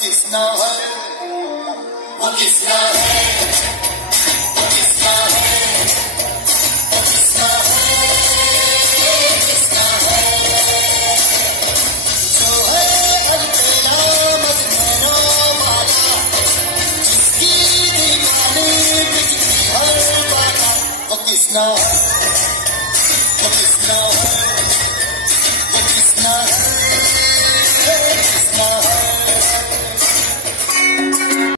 किसना है, वो किसना है, वो किसना है, वो किसना है, किसना है, जो है अलबेला मजनूना वाला, जिसकी दीवानी बिकती हर बाला, वो किसना है।